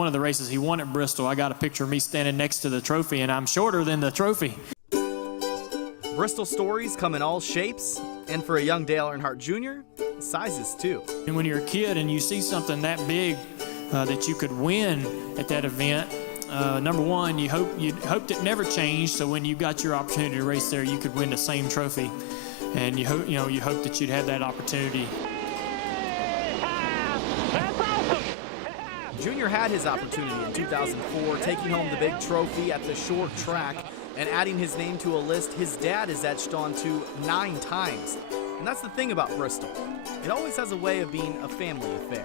one of the races he won at Bristol, I got a picture of me standing next to the trophy, and I'm shorter than the trophy. Bristol stories come in all shapes, and for a young Dale Earnhardt Jr., sizes too. And when you're a kid and you see something that big that you could win at that event, number one, you hoped it never changed, so when you got your opportunity to race there, you could win the same trophy, and you hope that you'd have that opportunity. Junior had his opportunity in 2004, taking home the big trophy at the short track and adding his name to a list his dad is etched onto 9 times. And that's the thing about Bristol. It always has a way of being a family affair.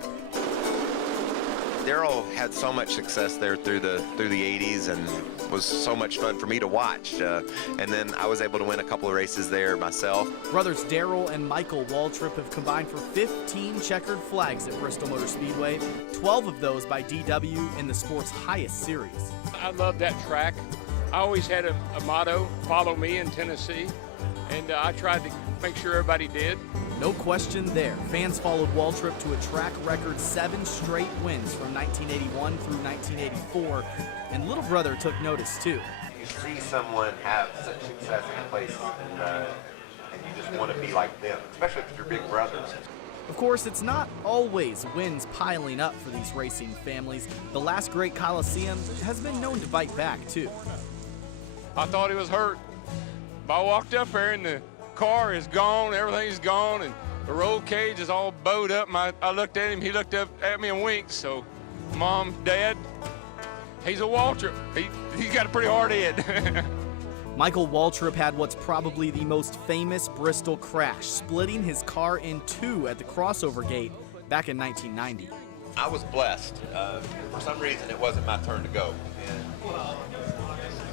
Darryl had so much success there through the 80s and was so much fun for me to watch. And then I was able to win a couple of races there myself. Brothers Darryl and Michael Waltrip have combined for 15 checkered flags at Bristol Motor Speedway, 12 of those by DW in the sport's highest series. I love that track. I always had a motto, follow me in Tennessee, and I tried to make sure everybody did. No question there. Fans followed Waltrip to a track record 7 straight wins from 1981 through 1984, and little brother took notice too. You see someone have such success in a place and you just want to be like them, especially if you're big brothers. Of course, it's not always wins piling up for these racing families. The last great Coliseum has been known to bite back too. I thought he was hurt. But I walked up there and the car is gone, everything's gone, and the roll cage is all bowed up. I looked at him, he looked up at me and winked. So, Mom, Dad, he's a Waltrip. He's got a pretty hard head. Michael Waltrip had what's probably the most famous Bristol crash, splitting his car in 2 at the crossover gate back in 1990. I was blessed. For some reason, it wasn't my turn to go. And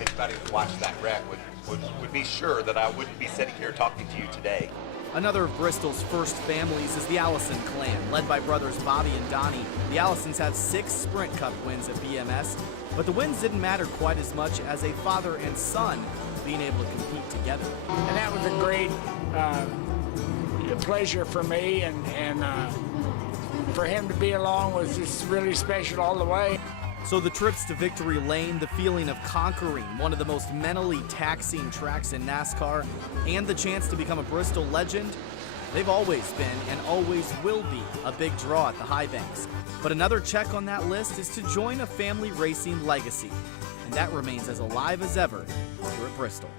anybody who watched that wreck would be sure that I wouldn't be sitting here talking to you today. Another of Bristol's first families is the Allison clan, led by brothers Bobby and Donnie. The Allisons have 6 Sprint Cup wins at BMS, but the wins didn't matter quite as much as a father and son being able to compete together. And that was a great pleasure for me, and for him to be along was just really special all the way. So the trips to Victory Lane, the feeling of conquering one of the most mentally taxing tracks in NASCAR, and the chance to become a Bristol legend, they've always been and always will be a big draw at the High Banks. But another check on that list is to join a family racing legacy, and that remains as alive as ever here at Bristol.